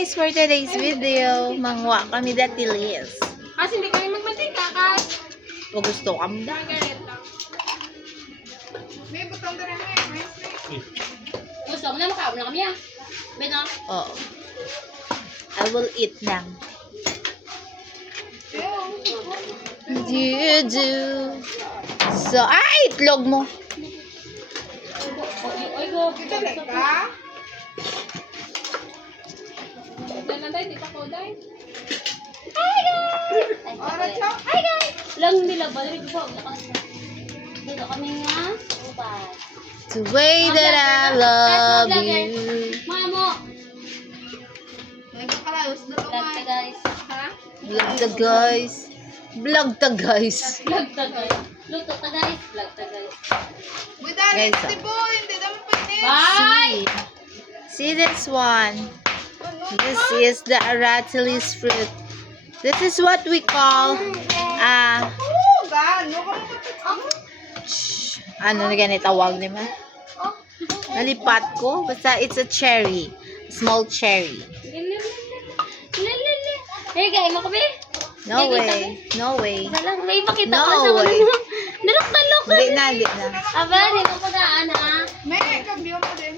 guys, for today's video, mangwa kami datilis. Kasi hindi kami magmantika, Kat. O gusto kami da. Margaret lang. May butang na rin may. Gusto mo na makaon na kami ah. Beno? Oo. I will eat them. Do. So, itlog mo. Oy, go. Kita ka? Nanday, di pa ko, day. Hi, guys! Hi, guys! Lang nila, balik po. Dito kami nga. Upay. The way that I love you. Mamo! Nagkakalayos na Vlog guys. Ha? Vlog ta guys. Vlog ta guys. Vlog ta guys. Luto ta guys. Vlog ta guys. Guys, Hindi boy, hindi naman pwede. Bye! See this one. This is the aratilis fruit. This is what we call ano na ganit tawag ni ma? Nalipat ko. Basta it's a cherry. Small cherry. Hey guys, mo kami? No way. No way. Salang may makita No ko sa way. ano. Dalok-dalok. Hindi na, hindi na. Aba, hindi ko pagaan ha. May kambyo mo din.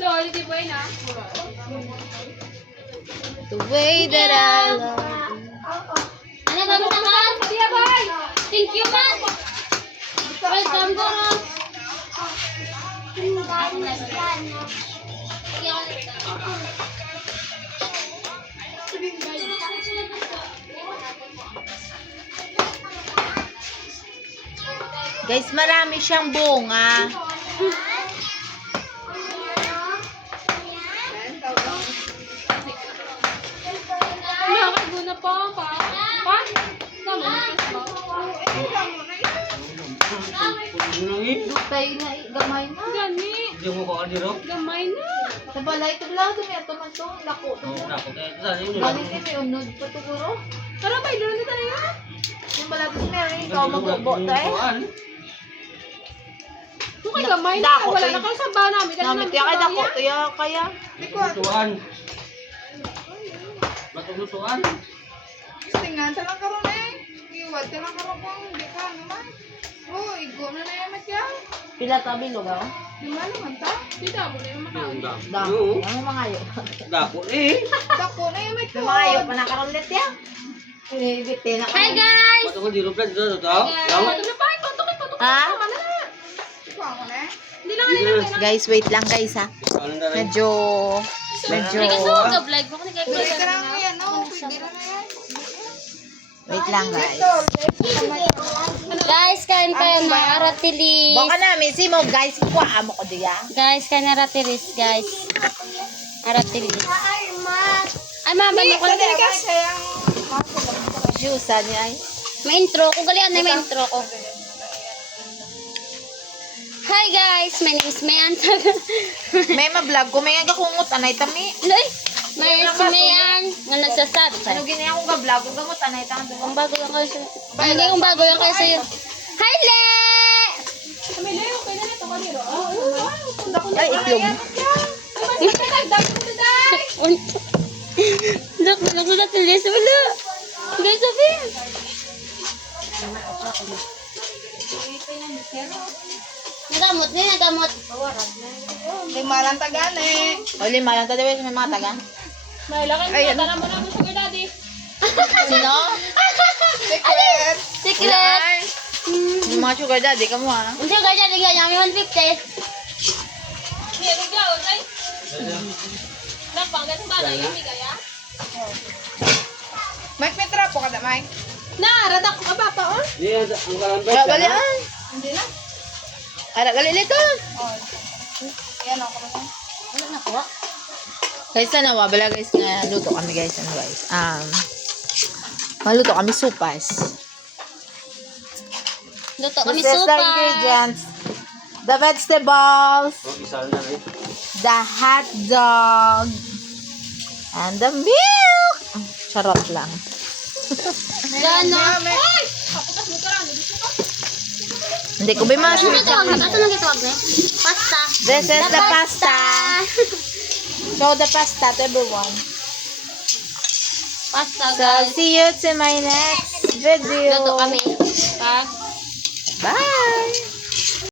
Sorry, di boy na. The way that I love you. Ano ba naman? Siya boy! Thank you man. Welcome Goro. Guys, marami siyang bunga. Nakakago na pa. Pa? Tama na pa. Tayo na, gamay na. Gani. Hindi mo ko diro. Gamay na. Sa balay, ito lang, ito man ito. Lako. Nako kaya sa inyo. Balik ni may unod pa ito guro. Tara ba, ilaro na tayo. Yung balatos Mary, ikaw mag-ubo tayo. Kung kay gamay na, Dako, wala eh. na kayo sa ba namin. Namit kaya kay dako, kaya. Lutuan. Matulutuan. Tingan, talang karoon eh. Iwad, talang karoon kung hindi ka naman. Oh, igo na na yan matya. Pila tabi lugaw? Lima naman ta. Hindi mo na yung makaon. Dako. Ano mga ayo? Dako eh. Dako na yung matya. Yung mga ayo, panakarolit yan. Inibiti na Hi guys. Matungkol diro plan dito daw. Daw. Ano na pa? Patok. Ha? Ikaw ako na. Hindi lang kanina. Guys, wait lang guys ha. Ano na rin. Medyo. Hindi ka sa vlog mo kasi kay Pwede ka lang yan, no? Pwede na na yan. Wait lang guys. Guys, kain kayo ng aratilis. Baka namin, si mo guys, kuha mo ko diya. Guys, kain ng aratilis, guys. Aratilis. Ay, mama, ano ko Dali na? ka sayang. Juice niya ay. May intro ko. Galian na may intro ko. Hi guys, my name is Mayan. May ma-vlog ko, may gakungot anay tami. Loy, my name is Mayan. Nga nagsasabi Ano sa'yo. gini akong ga-vlog ko gamot anay tami. Kung bago lang kayo sa'yo. Hindi kung bago lang kayo sa'yo. Hi, Le! May layo, okay na na ito kaniro. Ay, itlog. Dako mo na day. Dok, dok, dok, tulis. Wala. Guys, sabi. Nagamot niya, nagamot. Lima lang tagane. O, lima lang tayo may mga taga. May lakan Ay, mo. ano? Tara mo na mo sugar daddy. Sino? Secret. Secret. Yung mga sugar daddy ka mo ha. Hindi ko kaya nagigyan niya. 150. Hindi, magyaw, day. Napang, ganun ba na yung migaya? Mike, may trapo ka na, Mike. Radak ko ka ba pa, oh? Di ang kalambay. Kaya galian. Hindi na. Ara, gali nito. Oh. Yan ako naman. Wala na kuha. Guys, sana wabala guys na luto kami guys. Ano guys? Maluto kami supas. Luto kami This is the sopa. ingredients. The vegetables. Isa na rin. The hot dog. And the milk. Charot lang. Gana. Ay! Kapukas mo ka lang. Hindi ko ba Ano masya. na tawag na? Ano na tawag na? Pasta. This is the pasta. Show the pasta to everyone. Pasta, So, guys. see you to my next video. Luto kami. Bye!